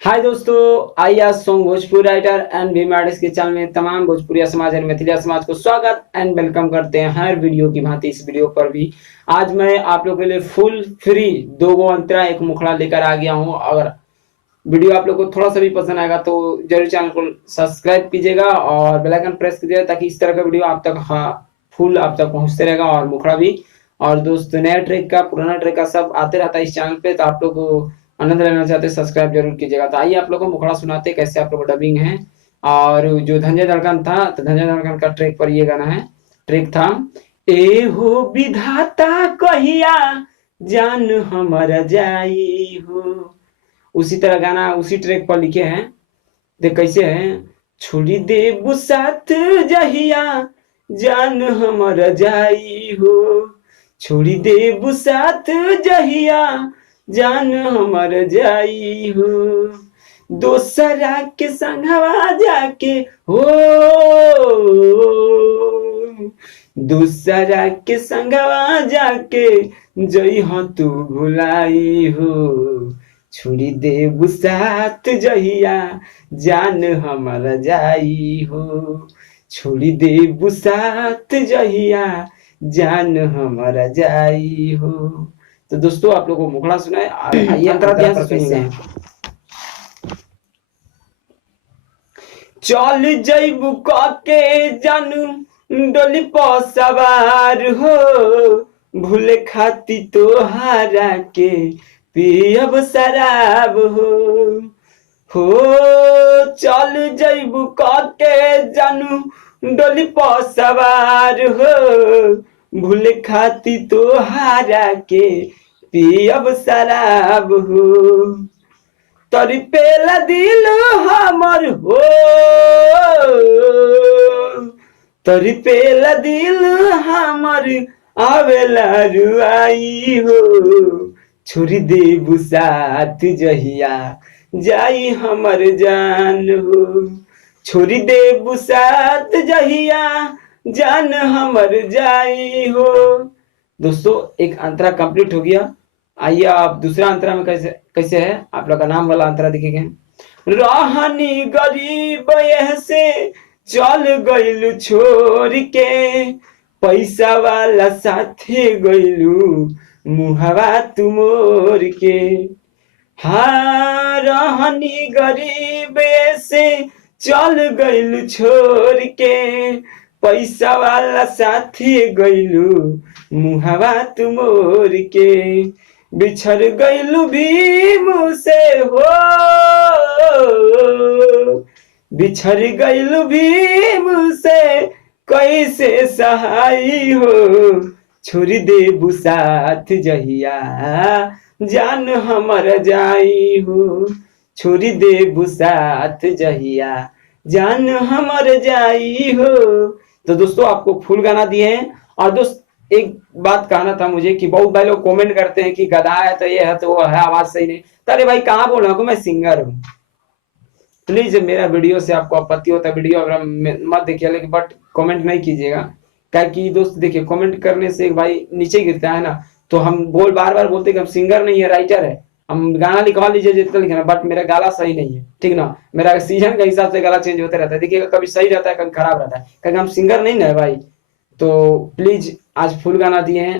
हाय दोस्तों, आइए आज song Bhojpuri writer and Bhim artist के चैनल में तमाम भोजपुरिया समाज और मैथिलिया समाज को स्वागत एंड वेलकम करते हैं। हर वीडियो की भांति इस वीडियो पर भी आज मैं आप लोगों के लिए फुल फ्री दो गो अंतरा एक मुखड़ा लेकर आ गया हूं। अगर वीडियो आप लोग को थोड़ा सा भी पसंद आएगा तो जरूर चैनल को सब्सक्राइब कीजिएगा और बेल आइकन प्रेस कीजिएगा ताकि इस तरह का वीडियो आप तक फुल आप तक पहुंचते रहेगा और मुखड़ा भी। और दोस्त नया ट्रैक का पुराना ट्रैक का सब आते रहता है इस चैनल पे, तो आप लोग को आनंद लेना चाहते हैं सब्सक्राइब जरूर कीजिएगा। तो आइए आप लोगों को मुखड़ा सुनाते कैसे आप लोग को डबिंग है। और जो धंजय धड़कन था तो धंजय धड़कन का ट्रैक पर ये गाना है। ट्रैक था ए हो विधाता कहिया जान हमारा जाई हो। उसी तरह गाना उसी ट्रैक पर लिखे हैं। देख कैसे है, छोड़ी दे बुसात जहिया जान हमारा जाई हो। छोड़ी दे बुसात जहिया जान हमार जाई हो। दोसरा के संगवा जाके हो, दूसरा के संगवा जाके जई हो तू भुलाई हो। छोड़ी दे बुसात जहिया जान हमारा जाई हो। छोड़ी दे बुसात जहिया जान हमारा जाई हो। तो दोस्तों आप लोगों को मुखड़ा सुनाए, आइए अंतरा ध्यान से सुनिए। चल जइबू के जानू डोली पर सवार हो। भूले खाती तोहारा के पियब शराब हो। चल जइबू के जानू डोली पर सवार हो। भूले खाती तोहारा के पियब शराब हो। तोरी पेला दिल हमर हो, तोरी पेला दिल हमर आवेला रुआई हो। छोड़ी दे बुसात जहिया जाई हमर जान हो। छोड़ी दे बुसात जहिया जान हमर जाई हो। दोस्तों एक अंतरा कंप्लीट हो गया। आइए आप दूसरा अंतरा में कैसे कैसे है आप लोग का नाम वाला अंतरा देखेंगे। राहनी गरीब से चल गइलू छोड़ के, पैसा वाला साथे गइलू मुहवा तुमोर के। हाँ राहनी गरीब से चल गइलू छोड़ के, पैसा वाला साथी गइलू मुहवा तुमोर के। बिछड़ गइलू भीम से हो, बिछड़ गइलू भीम से कैसे सहाई हो। छोड़ी दे बुसात जहिया जान हमर जाई हो। छोड़ी दे बुसात जहिया जान हमर जाई हो। तो दोस्तों आपको फुल गाना दिए हैं। और दोस्त एक बात कहना था मुझे कि बहुत भाई लोग कमेंट करते हैं कि गधा है तो ये है तो वो है, आवाज सही नहीं। अरे भाई कहाँ बोल रहा हूँ, मैं सिंगर हूँ। प्लीज मेरा वीडियो से आपको आपत्ति होता है वीडियो अगर मत देखिए, लेकिन बट कमेंट नहीं कीजिएगा। क्या कि दोस्त देखिए कमेंट करने से भाई नीचे गिरता है ना। तो हम बार बार बोलते कि हम सिंगर नहीं है राइटर है। हम गाना लिखवा लीजिए जितना लिखना, बट मेरा गाला सही नहीं है, ठीक ना। मेरा सीजन के हिसाब से गाला चेंज होता रहता है। देखिए कभी सही रहता है कभी खराब रहता है, क्योंकि हम सिंगर नहीं ना भाई। तो प्लीज आज फुल गाना दिए हैं।